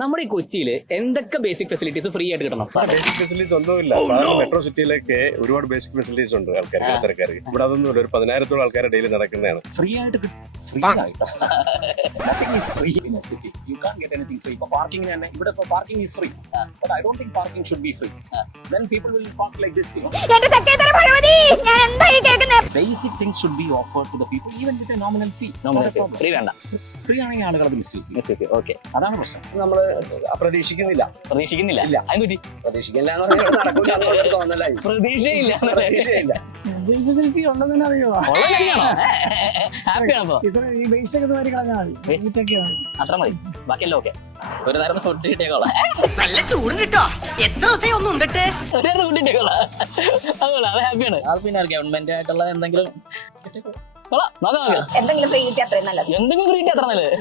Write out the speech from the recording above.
നമ്മുടെ ഈ കൊച്ചിയിൽ എന്തൊക്കെ ബേസിക് ഫെസിലിറ്റീസ് ഫ്രീ ആയിട്ട് കിട്ടണം? ബേസിക് ഫെസിലിറ്റീസ് ഒന്നുമില്ല. സാധാരണ മെട്രോ സിറ്റിയിലേക്ക് ഒരുപാട് ബേസിക് ഫെസിലിറ്റീസ് ഉണ്ട് ആൾക്കാർക്ക്, ഇടത്തരക്കാർക്ക്. ഇവിടെ അതൊന്നുമില്ല. ഒരു 10,000-ഓളം ആൾക്കാർ ഡെയിലി നടക്കുന്നതാണ്. ഫ്രീ ആയിട്ട് ഫ്രീ ആയിട്ട് nothing is free in a city. You can't get anything free. For parking തന്നെ ഇവിടെ ഇപ്പോൾ parking is free. But I don't think parking should be free. Then people will park like this, you know. Basic things should be offered to the people even with a nominal fee. Free വേണ്ട. Free ആണെങ്കിൽ ആളുകൾ അത് misuse ചെയ്യും. Okay, അതാണ് പ്രശ്നം. നമ്മൾ പ്രതീക്ഷിക്കുന്നില്ല. പ്രതീക്ഷിക്കുന്നില്ല. അതിന് പറ്റി പ്രതീക്ഷിക്കില്ല എന്ന് പറഞ്ഞാൽ നടക്കില്ല എന്നുള്ളൊരു തോന്നലായി. പ്രതീക്ഷയില്ല. പ്രതീക്ഷയില്ല. ഫെസിലിറ്റി ഉള്ളതെന്ന് അറിയുമോ? ഹാപ്പിയാണോ? ഈ ബേസ് ഒക്കെ മാറി കളഞ്ഞാൽ മതി. അത്ര മതി, ബാക്കിയല്ലോ ഓക്കെ. ഒരു നേരം ഫുഡ് കിട്ടിയേക്കോളാം. നല്ല ചൂട് കിട്ടോ. എത്ര ദിവസം ഒന്നും ഉണ്ടട്ടെ. ഒരു നേരം ഫുഡ് കിട്ടിയേക്കോളാം. അതുപോലെ അത് ഹാപ്പിയാണ്. അത് പിന്നെ ഗവൺമെന്റ് ആയിട്ടുള്ള എന്തെങ്കിലും എന്തെങ്കിലും ഫ്രീ കിട്ടിയ അത്രയും നല്ലത്. എന്തെങ്കിലും ഫ്രീ അത്ര നല്ലത്.